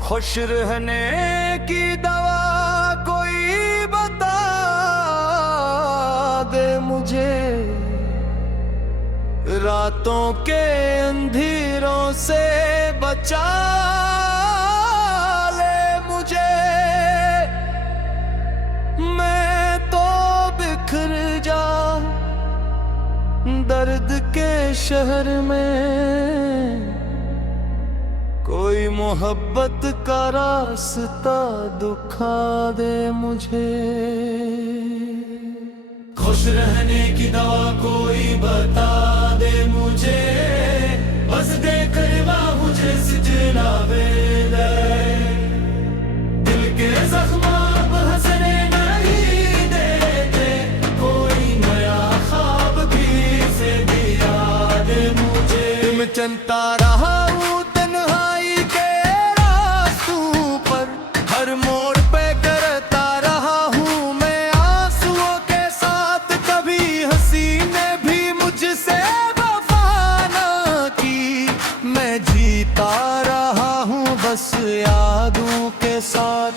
खुश रहने की दवा कोई बता दे मुझे, रातों के अंधेरों से बचा ले मुझे। मैं तो बिखर जा दर्द के शहर में, कोई मोहब्बत का रास्ता दिखा दे मुझे। खुश रहने की दवा कोई बता दे मुझे, बस देख मुझे सिजना दे। दिल के जख्म अब हंसने नहीं देते, कोई नया ख्वाब भी से दिया दे मुझे। मैं चलता रहा हूँ तन्हाई के रास्तों पर, हर मोड़ पे करता रहा हूँ मैं आंसुओं के साथ। कभी हंसी ने भी मुझसे वफा न की, मैं जीता रहा हूँ बस यादों के साथ।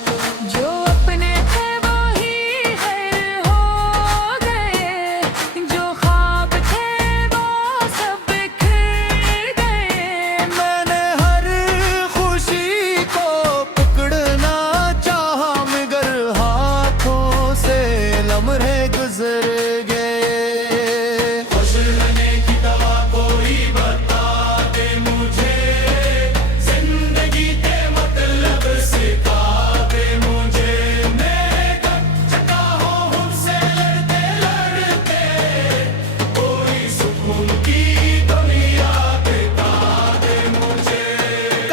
जो अपने थे वही है हो गए, जो ख्वाब थे वो सब बिखर गए। मैंने हर खुशी को पकड़ना चाहा, मगर हाथों से लम्हे गुजर गए। खुश रहने की दवा कोई बता दे मुझे, जिंदगी के मतलब सिखा दे मुझे। मैं कब चुका हूँ उनसे लड़ते लड़ते, कोई सुकून की दुनिया दिखा दे मुझे।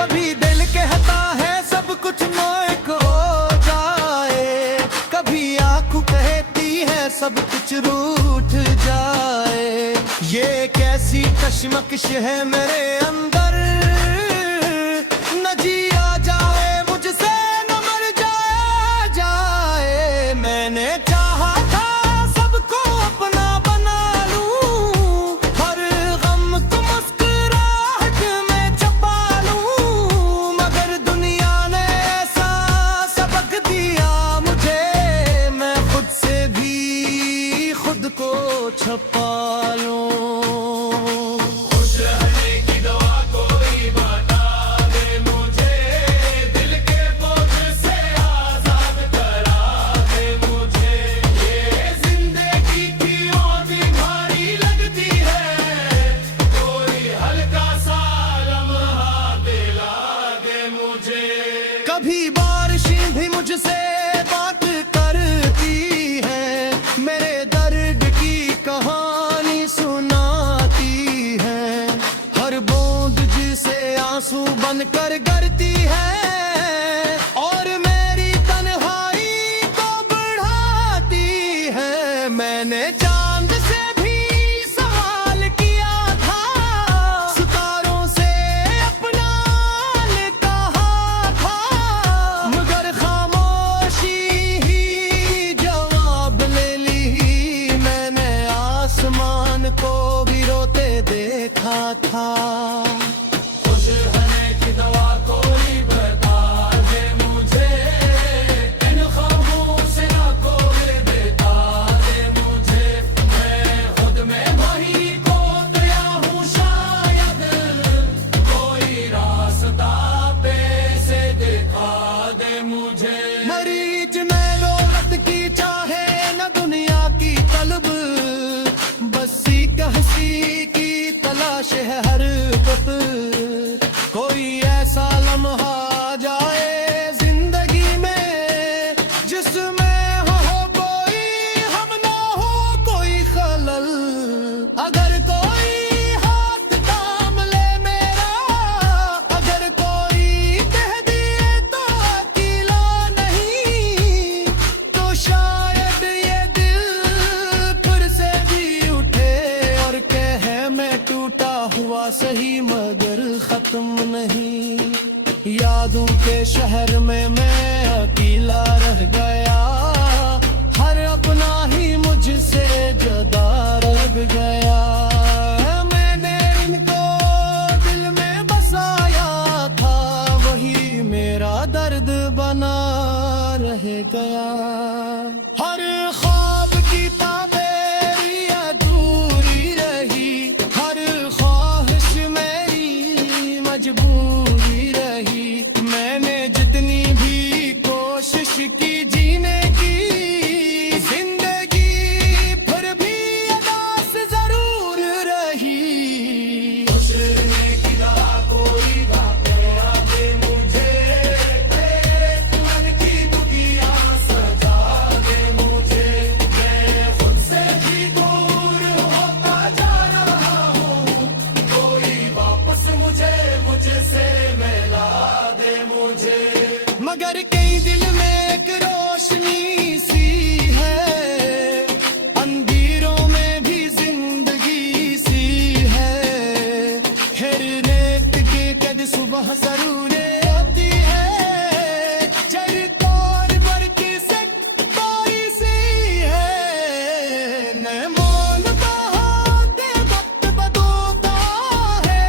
कभी दिल कहता है सब कुछ नोक हो जाए, कभी आँख कहती है सब कुछ रूठ जाए। ये कैसी कश्मकश है मेरे अंदर, न जिया जाए मुझसे न मर जाया जाए। मैंने चाहा था सबको अपना बना लूं, हर गम को मुस्कुराहट में छुपा लूं, मगर दुनिया ने ऐसा सबक दिया मुझे, मैं खुद से भी खुद को छुपा लूं। खुश रहने की दवा कोई बता दे मुझे, दिल के बोझ से आजाद करा दे मुझे। ये जिंदगी की और भारी लगती है, कोई हल्का सा लम्हा दिला दे मुझे। कभी बारिशें भी मुझसे बात करती है, मेरे दर्द की कहानी सुनाती है। हर बूंद जिसे आंसू बनकर गिरती है, और मेरी तन्हाई को बढ़ाती है। मैंने चांद से भी सवाल किया था, सितारों से अपना हाल कहा था, मगर खामोशी ही जवाब ले ली। मैंने आसमान को भी रोते देखा था। खुश रहने की दवा कोई बता दे मुझे, इन ख्वाबों से ना कोई देता दे मुझे। मैं खुद में वही खो गया हूँ शायद, कोई रास्ता पे से दिखा दे मुझे। मरीज ने दौलत की चाहे न दुनिया की तलब, बस हंसी की तलाश है हर वक्त। कोई ऐसा लम्हा आ जाए जिंदगी में, जिसमें हो कोई हम ना हो कोई खलल। अगर कोई हाथ थाम ले मेरा, अगर कोई कह दिए तो अकेला नहीं, तो शायद ये दिल फिर से भी उठे और कहे मैं टूटा हुआ सही मगर खत्म नहीं। यादों के शहर में मैं अकेला रह गया, हर अपना ही मुझसे जुदा रह गया। मैंने इनको दिल में बसाया था, वही मेरा रह गया। हर ख्वाब की ताबेरी अधूरी रही, हर ख्वाहिश मेरी मजबूरी रही। मैंने जितनी भी कोशिश की जीने की, जिंदगी फिर भी अदास जरूर रही। खुश रहने की दवा कोई बातें दे मुझे, एक मन की दुनिया सजा दे मुझे। मैं खुद से भी दूर होता जा रहा हूँ, कोई वापस मुझसे मिला दे मुझे। मगर कई दिल में एक रोशनी सी है, अंधेरों में भी जिंदगी सी है। हर रेत के कद सुबह जरूरे आती है, जर तौर पर किसे कोई सी है। मैं मानता हूँ कि वक्त बदलता है,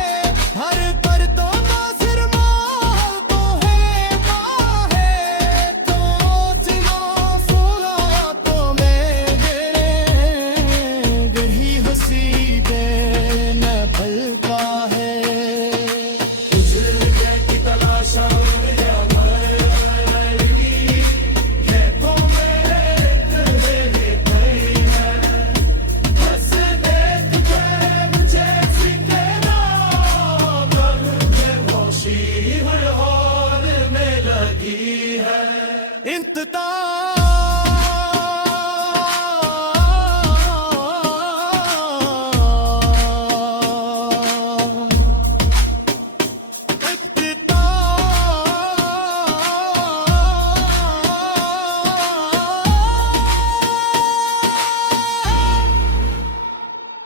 हर पर तो नासिर माल तो है तो सुना सुना तो मैं गढ़ी हंसी के न भलता है। गुजर की तलाशा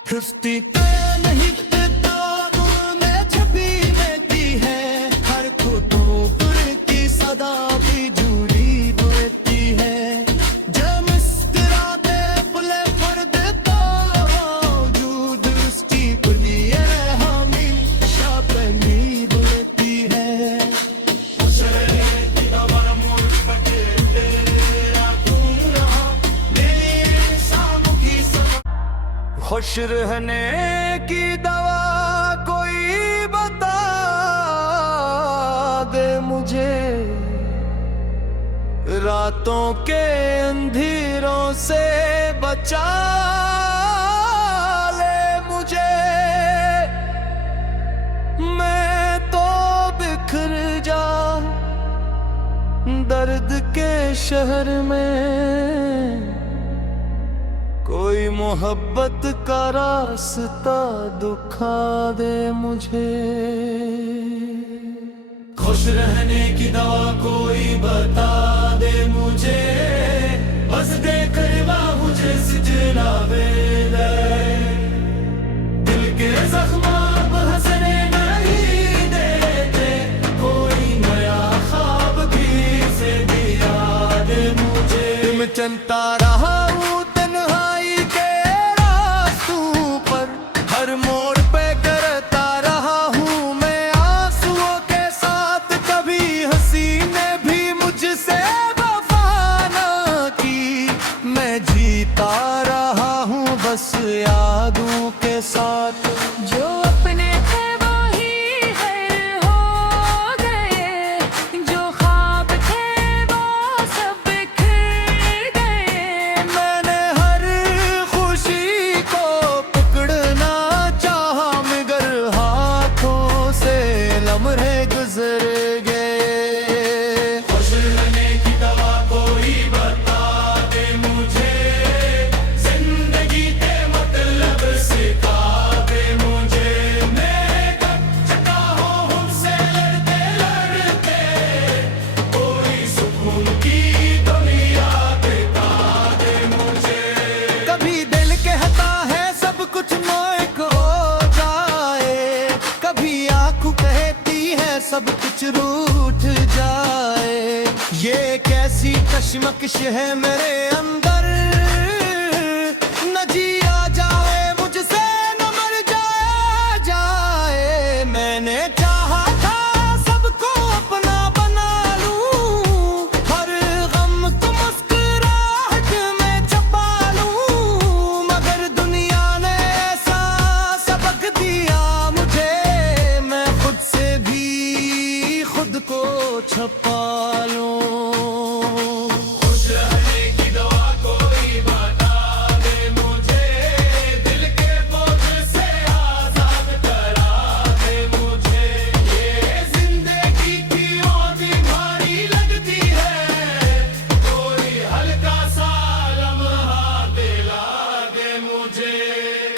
खुश्ती नहीं में छपी रहती है, हर खुतूपुर की सदा भी जुड़ी रहती है। जब मुस्कुराते फुले फर देता वजूद उसकी कुलिये हमेशा बनी रहती है। खुश रहने की दवा कोई बता दे मुझे, रातों के अंधेरों से बचा ले मुझे। मैं तो बिखर जा दर्द के शहर में, कोई मोहब्बत का रास्ता दिखा दे मुझे। खुश रहने की दवा कोई बता दे मुझे, बस देकर मुझे सिजलावे ले। दिल के जख्म अब हंसने नहीं देते, कोई नया ख्वाब भी से दिया दे मुझे। तुम चलता रहा हूँ तन्हाई के रास्तों पर, हर मोड़ पे करता रहा हूँ मैं आंसुओं के साथ। कभी हंसी ने भी मुझसे वफा ना की, मैं जीता रहा हूँ बस यादों के साथ। जो अपने थे वही गैर हो गए, जो ख्वाब थे वो सब बिखर गए। मैंने हर खुशी को पकड़ना चाहा, मगर हाथों से लम्हे गुजर गए। खुश रहने की दवा कोई बता दे मुझे, जिंदगी के मतलब सिखा दे मुझे। मैं कब चुका हूँ उनसे लड़ते लड़ते, कोई सुकून की दुनिया दिखा दे मुझे। कभी दिल कहता है सब कुछ मोहक हो जाए, कभी आंखों कहती है सब कुछ रूठ जाए। ये कैसी कश्मकश है मेरे अंदर, न जिया जाए मुझसे न मर जाए। मैंने चाहा था सबको अपना बना लूं, हर गम छपा लो। खुश रहने की दवा कोई बता दे मुझे, दिल के बोझ से आजाद करा दे मुझे। ये जिंदगी की औंधी भारी लगती है, कोई हल्का सा लम्हा दिला दे मुझे।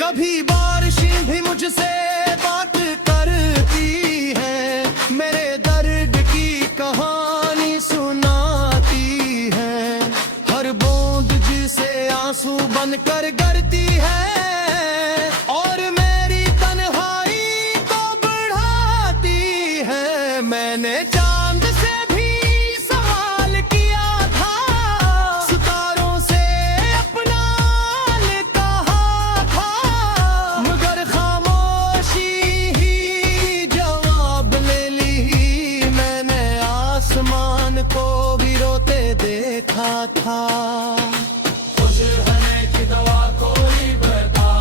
कभी बारिशें भी मुझसे बात करती है, मेरे दर्द की कहानी सुनाती है। हर बूंद जिसे आंसू बनकर गिरती है, और मेरी तन्हाई को बढ़ाती है। मैंने चांद से भी सवाल किया था, सितारों से अपना कहा था, मगर खामोशी ही जवाब ले ली। मैंने आसमान को भी रोते देखा था। खुश रहने की दवा कोई बता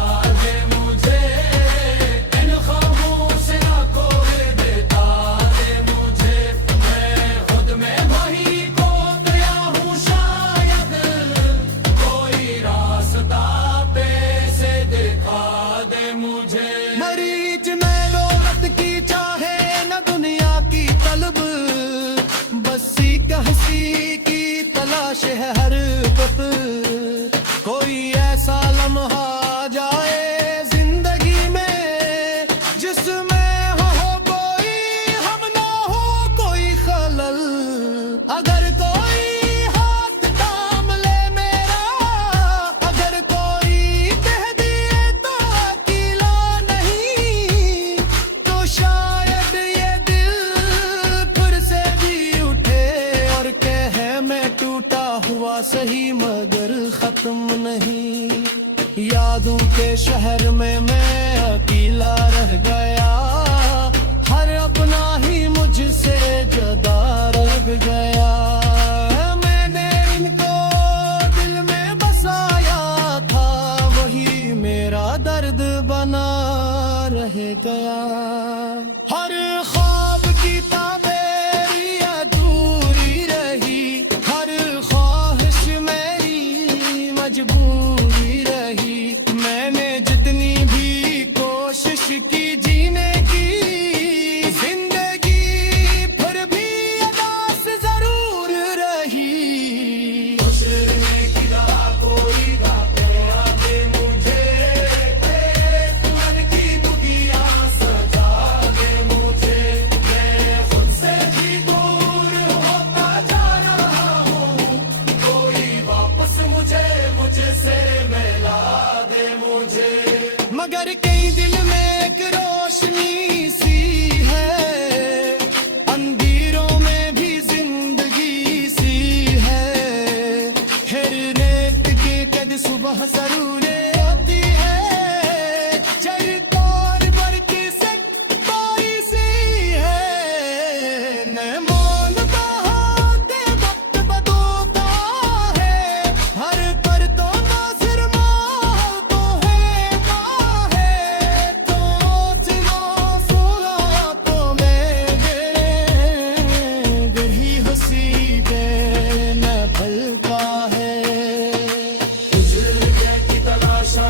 दे मुझे, इन ख्वाबों से ना कोई देता दे मुझे। मैं खुद में वही खो गया हूँ शायद, कोई रास्ता पे से दिखा दे मुझे। मरीज में दौलत की चाहे न दुनिया की तलब, बसी कहसी की तलाश है हर पत। कोई ऐसा लम्हा जाए जिंदगी में, जिसमें हो कोई हम ना हो कोई खलल। अगर कोई हाथ थाम ले मेरा, अगर कोई कह दिए तो अकेला नहीं, तो शायद ये दिल फिर से जी उठे और कहे मैं टूटा हुआ सही मगर खत्म नहीं। यादों के शहर में मैं अकेला रह गया, हर अपना ही मुझसे जुदा रह गया। मैंने इनको दिल में बसाया था, वही मेरा दर्द बना रह गया। हर ख्वाब की ताबेरी अधूरी रही, हर ख्वाहिश मेरी मजबूरी रही। मैंने जितनी भी कोशिश की जीने की, जिंदगी फिर भी अदास जरूर रही। खुश रहने की दवा कोई बता दे मुझे, एक मन की दुनिया सजा दे मुझे। मैं खुद से भी दूर होता जा रहा हूँ, कोई वापस मुझे मुझसे मिला दे मुझे। मगर कई दिल में एक रोशनी सी है, अंधेरों में भी जिंदगी सी है। फिर रेत के कद सुबह जरूरे आती है, चरकोर पर की सक कोई सी है। न मोलता होते वक्त बदलता है, हर पर तो नासिर माँ तो है तो चलो सोला तो मैं गही हसी पे न भलता है। गुजर की तलाशा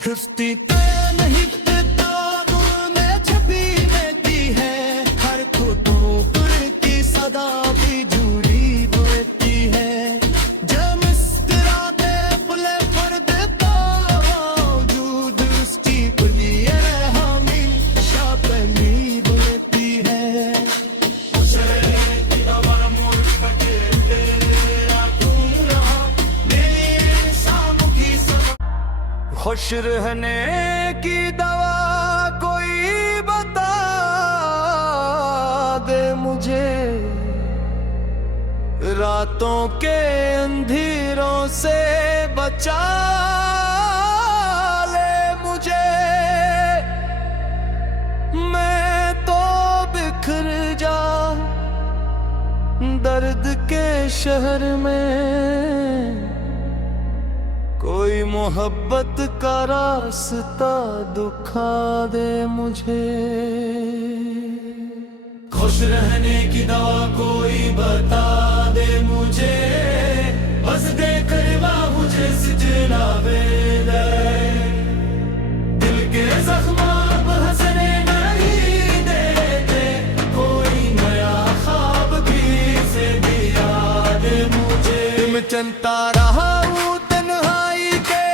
खुश्ती नहीं ताबूर में छपी रहती है, हर खुदों पर की सदा भी जुड़ी रहती है। जब मुस्कुराते फुले पर देता वजूद उसकी खुली हामी शापनी रहती है। खुश रहने की दवा कोई बता दे मुझे, रातों के अंधेरों से बचा ले मुझे। मैं तो बिखर जा दर्द के शहर में, कोई मोहब्बत का रास्ता दिखा दे मुझे। खुश रहने की दवा कोई बता दे मुझे, बस देकर वह मुझे सिजलावे ले। दिल के जख्म अब हंसने नहीं देते, कोई नया ख्वाब भी से दिया दे मुझे। मैं चलता रहा हूँ तन्हाई के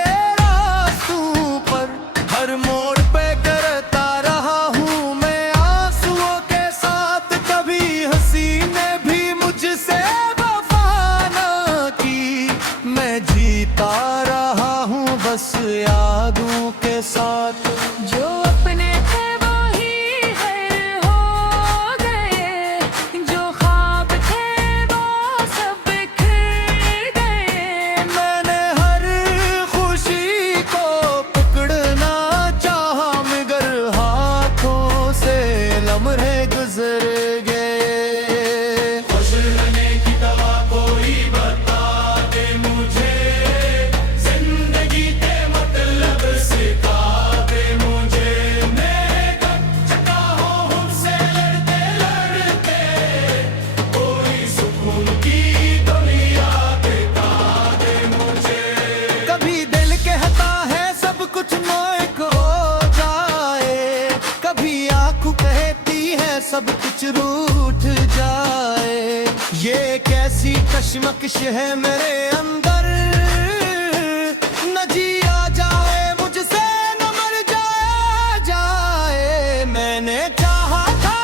रास्तों पर, हर मोड़ पे करता रहा हूँ मैं आंसुओं के साथ। कभी हंसी ने भी मुझसे वफा न की, मैं जीता रहा हूँ बस यादों के साथ। जो अपने थे वही है हो गए, जो ख्वाब थे वो सब बिखर गए। मैंने हर खुशी को पकड़ना चाहा, मगर हाथों से लम्हे गुजर गए। खुश रहने की दवा कोई बता दे मुझे, जिंदगी के मतलब सिखा दे मुझे। मैं कब चुका हूँ हमसे लड़ते लड़ते, कोई सुकून की दुनिया दिखा दे मुझे। कभी दिल कहता है सब कुछ नोक हो जाए, कभी आंख कहती है सब कुछ रूठ जाए। ये कैसी कश्मकश है मेरे अंदर, न जिया जाए मुझसे न मर जाया जाए। मैंने चाहा था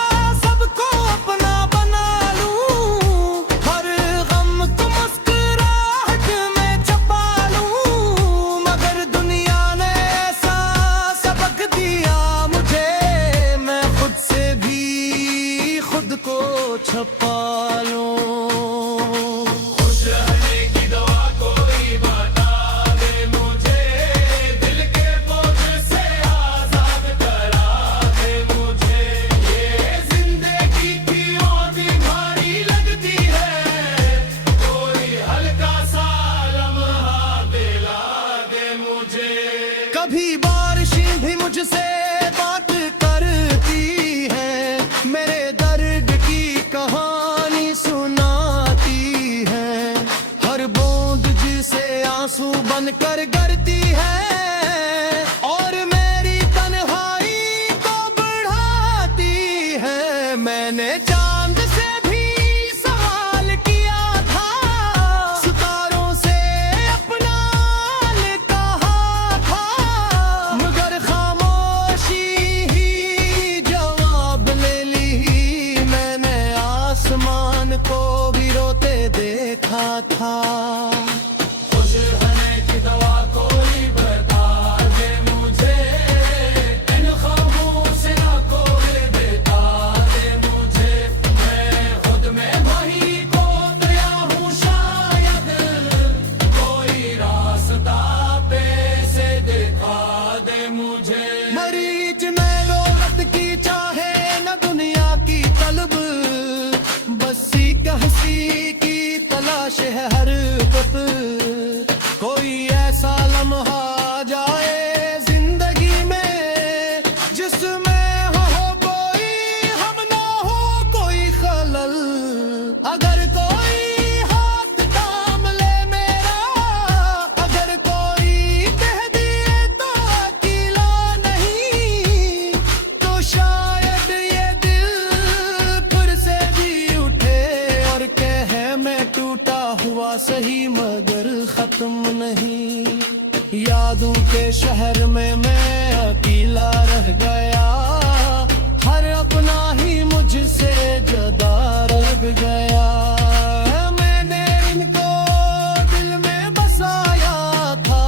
सबको अपना बना लूं, हर गम को मुस्कुराहट में छुपा लूं, मगर दुनिया ने ऐसा सबक दिया मुझे, मैं खुद से भी खुद को छुपा लूं। खुश रहने की दवा कोई बता दे मुझे, दिल के बोझ से आजाद करा दे मुझे। ये जिंदगी की औंधी भारी लगती है, कोई हल्का सा लम्हा दिला दे मुझे। कभी बारिशें भी मुझसे बात करती है, मेरे दर्द की कहानी सुनाती है। हर बूंद जिसे आंसू बनकर गिरती है, और मेरी तन्हाई को बढ़ाती है। मैंने चांद से भी सवाल किया था, सितारों से अपना हाल कहा था, मगर खामोशी ही जवाब ले ली। मैंने आसमान को भी रोते देखा था। खुश रहने की दवा कोई बता दे मुझे, इन ख्वाबों से ना कोई बता दे मुझे। मैं खुद में वही खो गया हूँ शायद, कोई रास्ता पे से दिखा दे मुझे। मरीज में लोगत की चाहे न दुनिया की तलब, बसी कहसी की तलाश है हर वक्त। कोई ऐसा लम्हा आ जाए जिंदगी में, जिसमें हो कोई हम ना हो कोई खलल। अगर कोई हाथ थाम ले मेरा, अगर कोई कह दिए तो अकेला नहीं, तो शायद ये दिल फिर से जी उठे और कहे मैं टूटा हुआ सही मगर खत्म नहीं। यादों के शहर में मैं अकेला रह गया, हर अपना ही मुझसे जुदा रह गया। मैंने इनको दिल में बसाया था,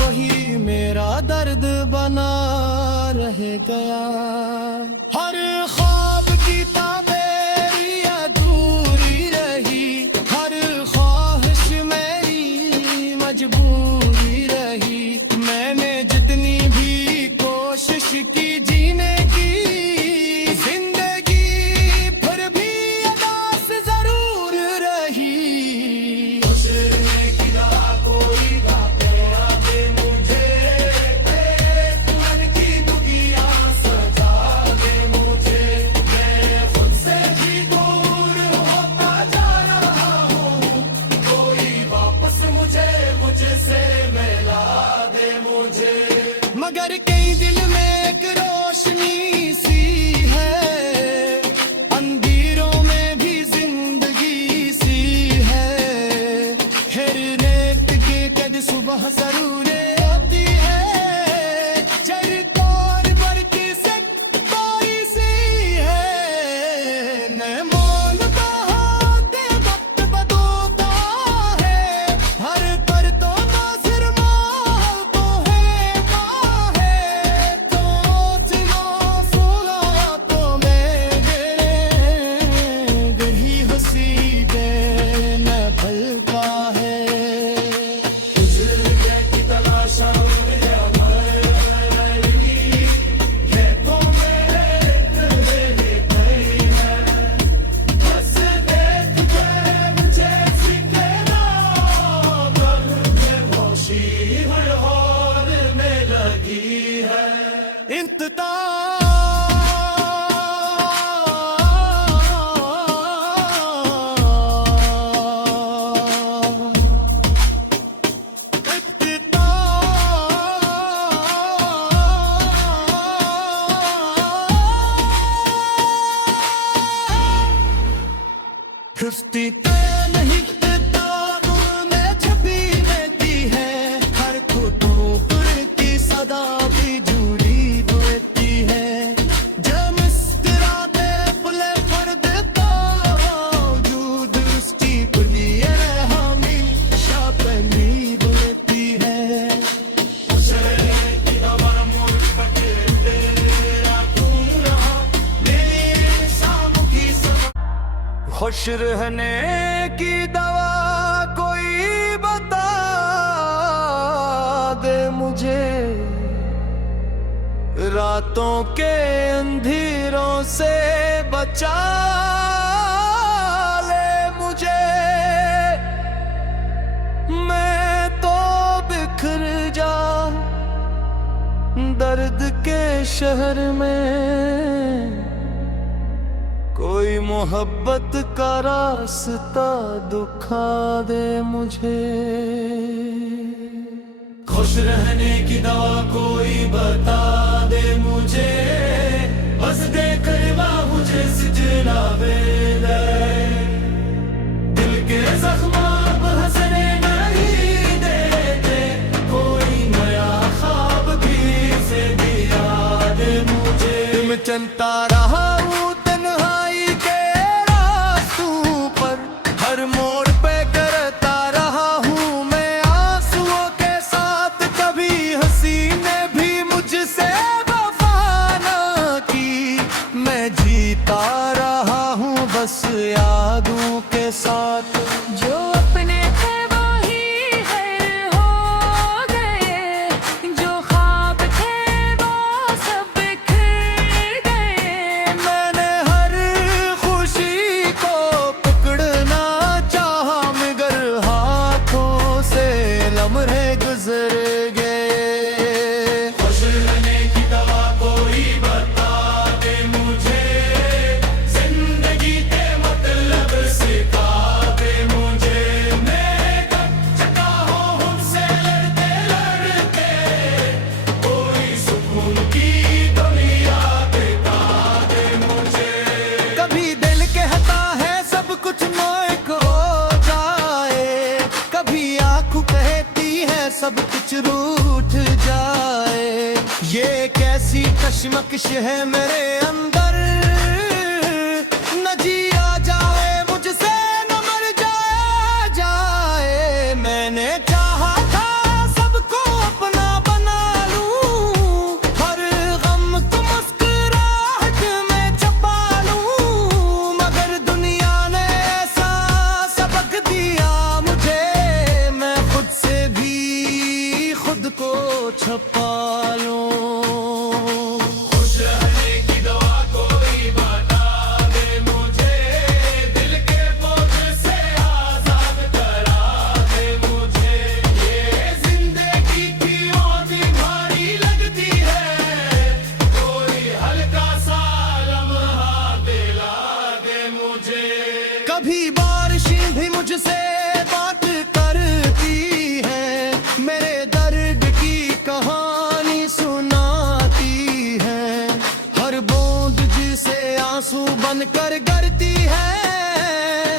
वही मेरा दर्द बना रह गया। हर ख्वाब की ताबीर अधूरी रही, हर ख्वाहिश मेरी मजबूरी रही। मैंने जितनी भी कोशिश की जीने की, जिंदगी फिर भी अदास जरूर रही। खुश रहने की दवा कोई बातें आगे मुझे, एक मन की दुनिया सजा दे मुझे। मैं खुद से भी दूर होता जा रहा हूँ, कोई वापस मुझे मुझसे मिला दे मुझे। मगर कई दिल में एक रोशनी सी है, अंधेरों में भी जिंदगी सी है। हर रेत की कद सुबह जरूर आती है, चरतोर पर की कोई सी है। मैं मानता हूँ कि वक्त बदलता है, हर पर तो नासिर माहौल तो है तो चलो सुना तो मैं गिर ही हंसी बे न भलका है। गुजर की तलाशा खुश्ती नहीं किताबों में छपी रहती है, हर खुतूब की सदा भी जुड़ी रहती है। जब मुस्कुराते फुले फर्द बावजूद उसकी कुलिये हमेशा पहनी रहती है। की दवा मुझ पर तेरा तुम रहा, मेरी शाम की खुश रहने की दवा कोई बता दे मुझे, रातों के अंधेरों से बचा ले मुझे। मैं तो बिखर जा दर्द के शहर में, कोई मोहब्बत का रास्ता दिखा दे मुझे। खुश रहने की दवा कोई बता दे मुझे, बस देकर मुझे सिजना वेले। दिल के जख्म अब हंसने नहीं देते, कोई नया ख्वाब भी से दिया दे मुझे। तुम चलता रहा हूँ तन्हाई के रास्तों पर, हर मोड़ पे करता रहा हूँ मैं आंसुओं के साथ। कभी हंसी ने भी मुझसे वफा न की, मैं जीता रहा हूँ बस यादों के साथ। जो अपने थे वही है हो गए, जो ख्वाब थे वो सब बिखर गए। मैंने हर खुशी को पकड़ना चाहा, मगर हाथों से लम्हे गुजर गए। खुश रहने की दवा कोई बता दे मुझे, जिंदगी के मतलब सिखा दे मुझे। मैं कब चका हूँ उनसे लड़ते लड़ते, कोई सुकून की दुनिया दिखा दे मुझे। कभी दिल कहता है सब कुछ मोहक हो जाए, कभी आँख कहती है सब कुछ रूठ जाए। ये कैसी कश्मकश है मेरे अंदर, न जिया जाए मुझसे न मर जाए। मैंने चाहा था सबको अपना बना लूं, आंसू बनकर गिरती है